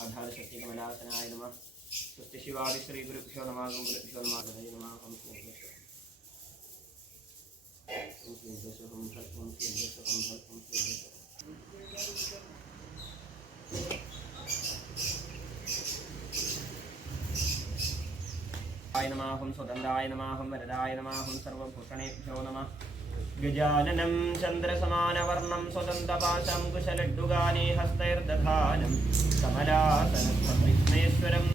ആധാരശക്തി കമലാസനായ നമ ശിവാദി ശ്രീ ഗുരുഭ്യോ നമാകും ഗുരുഭ്യോ നമാകതയ നമാഹം ായ നമാഹം സ്വതന്ത്രായ നമാഹം വരദായ നമാഹം സർവഭൂഷണേഭ്യോ നമ ഗജാനനം ചന്ദ്രസമാനവർണം സ്വതന്തപാശം കുശലഡ്ഡുഗാനേ ഹസ്തൈർദധാനം കമലാസനം വിഘ്നേശ്വരം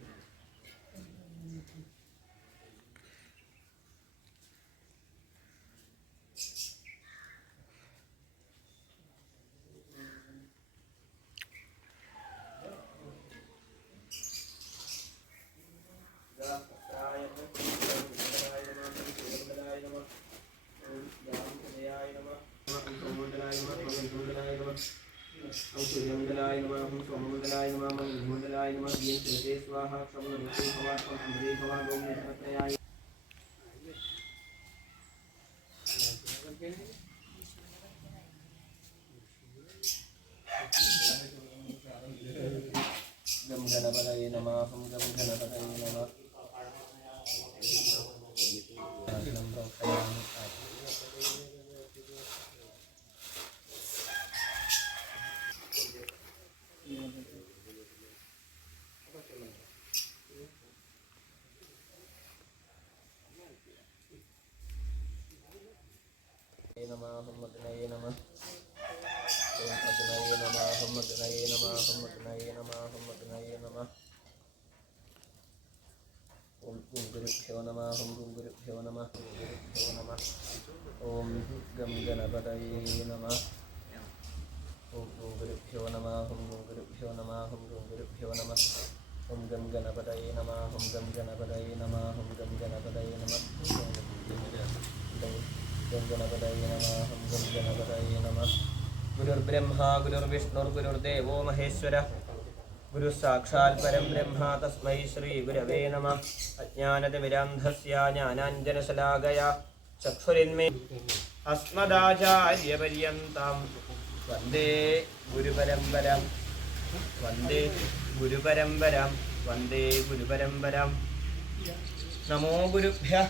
सोममुदलाय नमः मङ्गलमुदलाय नमः वीं श्रुते स्वाहा समनुरूपे भवा त्वं भवा गोमि नमः हम अग्नये नमः। ओम अग्नये नमः हम अग्नये नमः हम अग्नये नमः हम अग्नये नमः। ओम ओम गुरुभ्यो नमः हम गुरु गुरुभ्यो नमः गुरुभ्यो नमः। ओम गम गणपतये नमः। ओम ओम गुरुभ्यो नमः हम गुरुभ्यो नमः हम गुरुभ्यो नमः। ओम गम गणपतये नमः ओम गम गणपतये नमः ओम गम गणपतये नमः। ഹംസം ഗുരുർവിഷ്ണുർ ഗുരുർദേവോ മഹേശ്വര. ഗുരു സാക്ഷാൽ പരം ബ്രഹ്മ തസ്മൈ ശ്രീ ഗുരവേ നമ. അജ്ഞാനതമിരാന്ധസ്യ ചക്ഷുരിന്മേ. അസ്മദാചാര്യപര്യന്താം. വന്ദേ ഗുരുപരമ്പരം. വന്ദേ ഗുരുപരമ്പരം. വന്ദേ ഗുരുപരമ്പരം. നമോ ഗുരുഭ്യ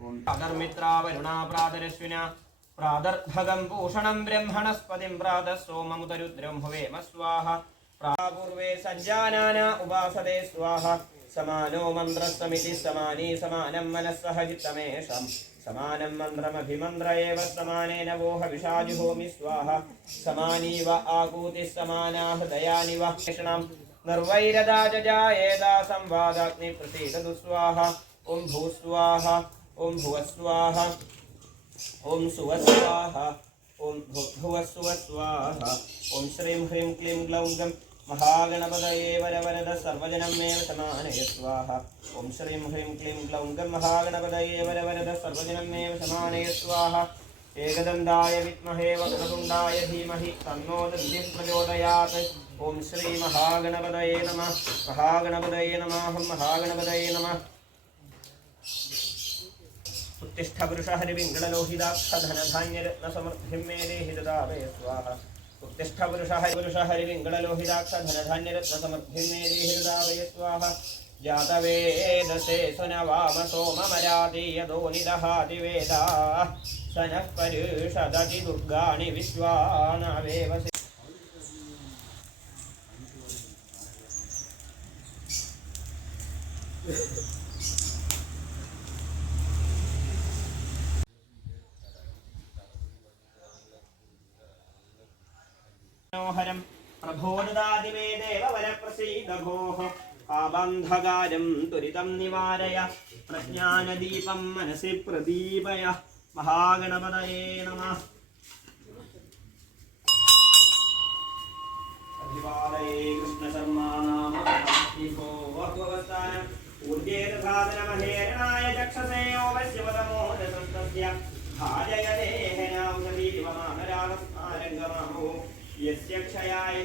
ॐ प्रादर्मित्रावरुणा प्रादरश्विना प्रादर्भगं भूषणं ब्रह्मणस्पतिं प्रातः सोममुतरुद्रं भुवेम स्वाहा प्रापूर्वे सञ्जानाना उपासते स्वाहा समानो मन्त्रस्वमिति समानी समानं मनस्सह चित्तमेषं समानं मन्त्रमभिमन्त्र एव समानेन वोह विषाजुहोमि स्वाहा समानीव आकूतिः समाना हृदयानि वा कृष्णम् निर्वैरदा जजायेदा संवादाग्निप्रसीदतु स्वाहा ॐ भूस्वाहा ॐ भुवस्वाहा ॐ सुवस्वाहा ॐ भुवस्वस्वाहा ॐ श्रीं ह्रीं क्लीं ग्लौं गं महागणपतये वरवरद सर्वजनं मे समानय स्वाहा ॐ श्रीं ह्रीं क्लीं ग्लौं गं महागणपतये वरवरद सर्वजनं मे समानय स्वाहा एकदन्ताय विद्महे वक्रतुण्डाय धीमहि तन्नो दन्तिः प्रचोदयात् ॐ श्री महागणपतये नमः महागणपतये नमः महागणपतये नमः उत्तिष्ठ पुरुषहरिपिङ्गळलोहिताक्षधनधान्यरत्नसमृद्धिं मे देहि ददावे स्वाहा उत्तिष्ठ पुरुषः पुरुषहरिपिङ्गळलोहिताक्षधनधान्यरत्नसमृद्धिं मे देहि ददावे स्वाहा जातवेदसे सुनवाम सोममरातीयदो निदहाति वेदाः स नः परुषदति दुर्गाणि विश्वानावेव മനോഹരം. പ്രബോധദാതി മേ ദേവവരപ്രസീദ ഭോः ആബന്ധകാരം ത്വരിതം നിവാരയ. പ്രജ്ഞാനദീപം മനസ്സി പ്രദീപയ. മഹാഗണപതയേ നമഃ. അഭിവാദയേ കൃഷ്ണശർമാനാമോവസ്ഥാനം ഊർജേതസാദനമഹേരണായ ചക്ഷസേയോ यस्य क्षयाय